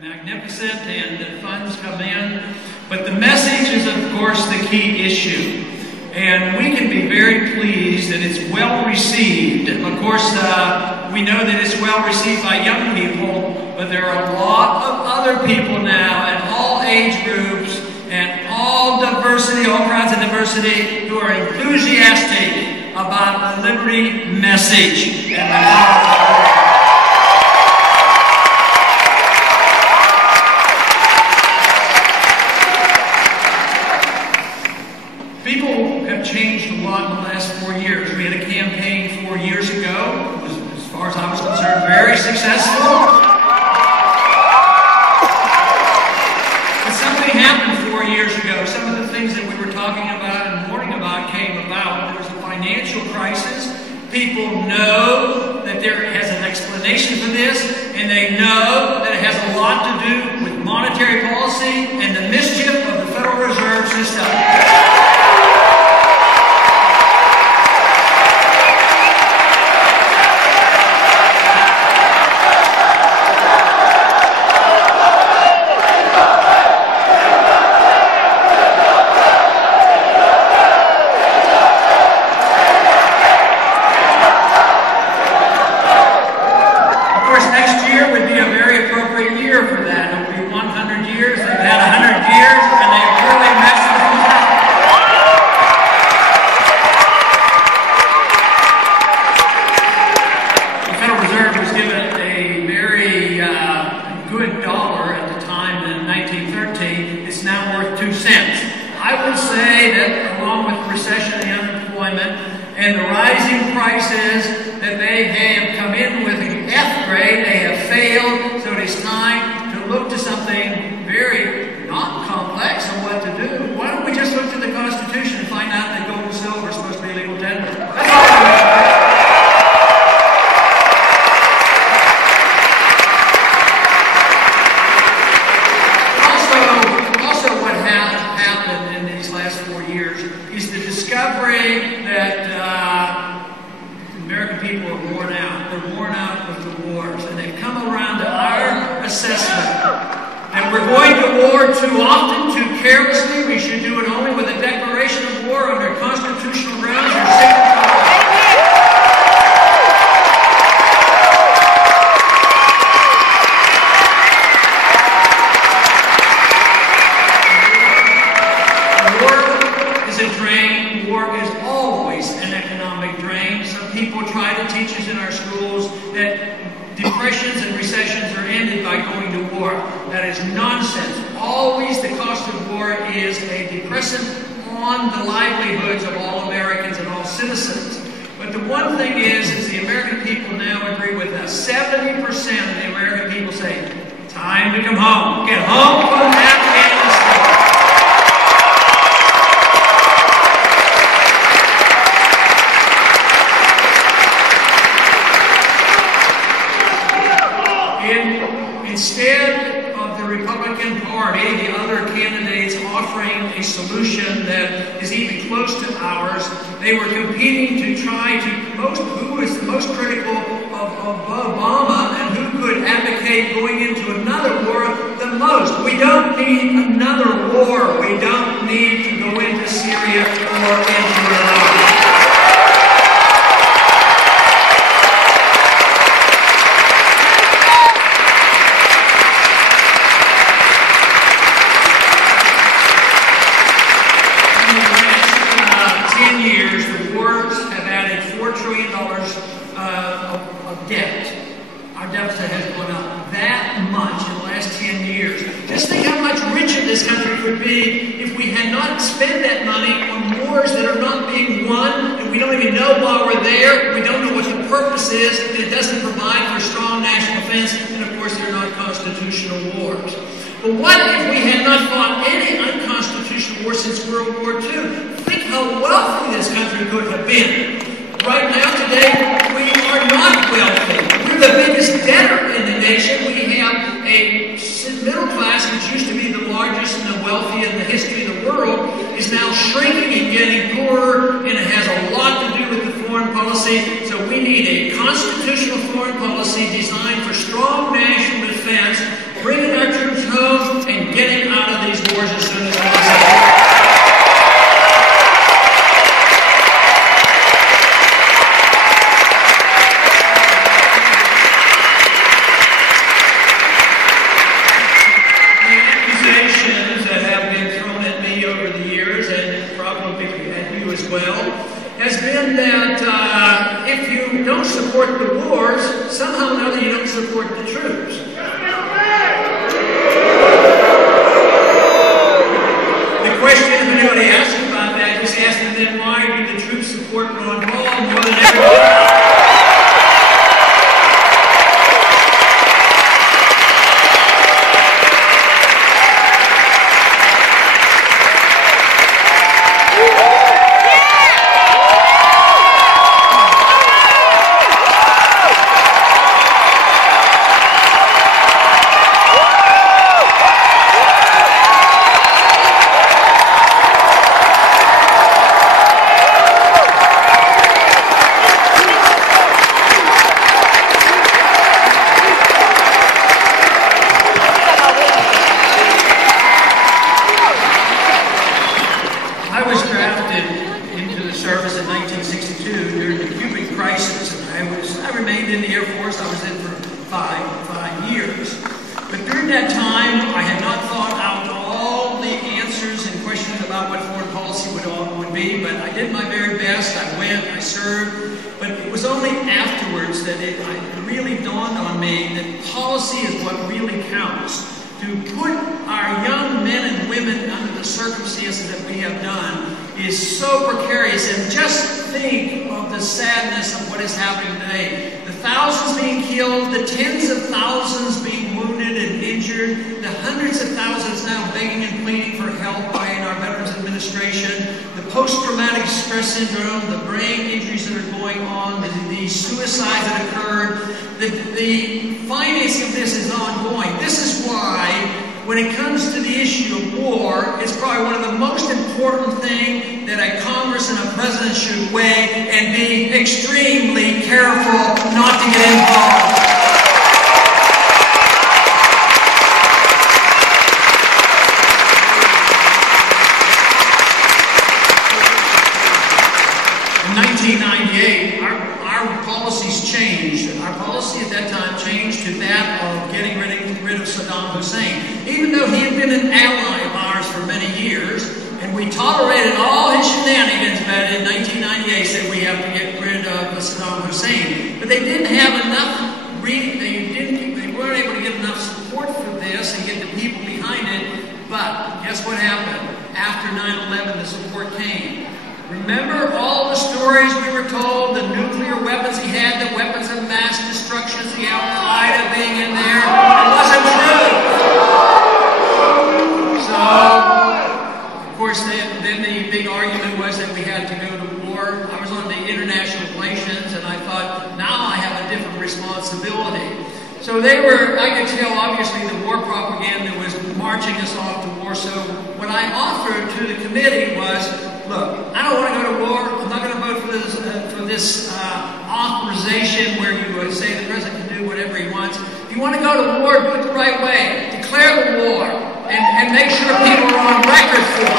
magnificent and the funds come in, but the message is, of course, the key issue. And we can be very pleased that it's well received. Of course, we know that it's well received by young people, but there are a lot of other people now at all age groups and all diversity, all kinds of diversity, who are enthusiastic about the liberty message. People have changed a lot in the last 4 years. We had a campaign 4 years ago. It was, as far as I was concerned, very successful. But something happened 4 years ago. Some of the things that we were talking about and warning about came about. There was a financial crisis. People know that there has an explanation for this, and they know that it has a lot to do with monetary policy and the mischief of the Federal Reserve System. And the rising prices that they have come in with an F grade, they have failed, so it is time to look to something very not complex on what to do. Why don't we just look to the Constitution and find out that gold and silver is supposed to be legal tender? That's all we do. Also what happened in these last 4 years is the discovery that American people are worn out. They're worn out with the wars. And they've come around to our assessment that we're going to war too often, too carelessly. We should do it only with a declaration of war under constitutional grounds or signature. War is a drain. War is always an economic drain. Some people try to teach us in our schools that depressions and recessions are ended by going to war. That is nonsense. Always the cost of war is a depressant on the livelihoods of all Americans and all citizens. But the one thing is the American people now agree with us. 70% of the American people say, time to come home. Get home from Afghanistan. Instead of the Republican Party, the other candidates offering a solution that is even close to ours, they were competing to try to who is the most critical of Obama and who could advocate going into another war the most. We don't need another war. We don't need to go into Syria or into Iraq. Of debt. Our deficit has gone up that much in the last 10 years. Just think how much richer this country would be if we had not spent that money on wars that are not being won, and we don't even know why we're there. We don't know what the purpose is, and it doesn't provide for strong national defense, and of course they're not constitutional wars. But what if we had not fought any unconstitutional war since World War II? Think how wealthy this country could have been. Right now, today, we are not wealthy. We're the biggest debtor in the nation. We have a middle class, which used to be the largest and the wealthy in the history of the world, is now shrinking and getting poorer, and it has a lot to do with the foreign policy. So we need a constitutional foreign policy designed for strong national defense, bringing our that time, I had not thought out all the answers and questions about what foreign policy would be, but I did my very best. I went, I served, but it was only afterwards that it really dawned on me that policy is what really counts. To put our young men and women under the circumstances that we have done is so precarious. And just think of the sadness of what is happening today. The thousands being killed, the tens of thousands being wounded and injured, the hundreds of thousands now begging and pleading for help by our Veterans Administration, the post-traumatic stress syndrome, the brain injuries that are going on, the suicides that occurred, the financing of this is ongoing. This is why, when it comes to the issue of war, it's probably one of the most important things that a Congress and a President should weigh and be extremely careful not to get involved. In 1998, our policies changed. Our policy at that time changed to that of getting rid of Saddam Hussein. Even though he had been an ally of ours for many years, and we tolerated all his shenanigans, but in 1998 said we have to get rid of Saddam Hussein. But they didn't have enough, they weren't able to get enough support for this and get the people behind it. But guess what happened? After 9/11, the support came. Remember all the stories we were told, the nuclear weapons he had, the weapons of mass destruction, the Al-Qaeda being in there? It wasn't true. So, of course, then the big argument was that we had to go to war. I was on the international relations, and I thought, now I have a different responsibility. So I could tell, obviously, the war propaganda was marching us off to war. So what I offered to the committee was, look, I don't want to go to war. I'm not going to vote for this authorization where you say the president can do whatever he wants. If you want to go to war, do it the right way. Declare the war and make sure people are on record for it.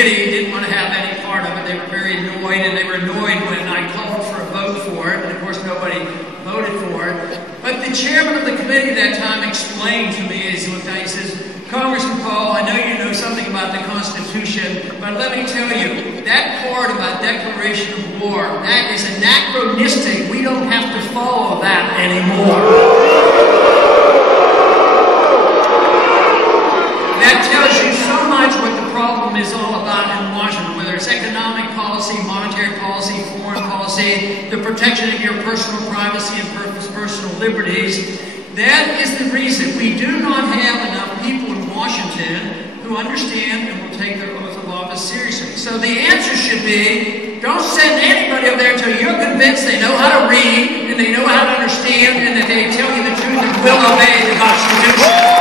Didn't want to have any part of it. They were very annoyed, and they were annoyed when I called for a vote for it, and of course nobody voted for it. But the chairman of the committee that time explained to me, he says, Congressman Paul, I know you know something about the Constitution, but let me tell you, that part about declaration of war, that is anachronistic. We don't have to follow that anymore. That tells you so much what the problem is all about in Washington, whether it's economic policy, monetary policy, foreign policy, the protection of your personal privacy and personal liberties. That is the reason we do not have enough people in Washington who understand and will take their oath of office seriously. So the answer should be, don't send anybody up there until you're convinced they know how to read and they know how to understand and that they tell you the truth and will obey the Constitution.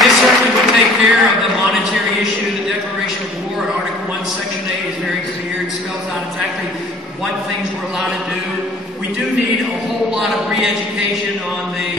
This certainly would take care of the monetary issue. The Declaration of War in Article 1, Section 8 is very clear. It spells out exactly what things we're allowed to do. We do need a whole lot of re-education on the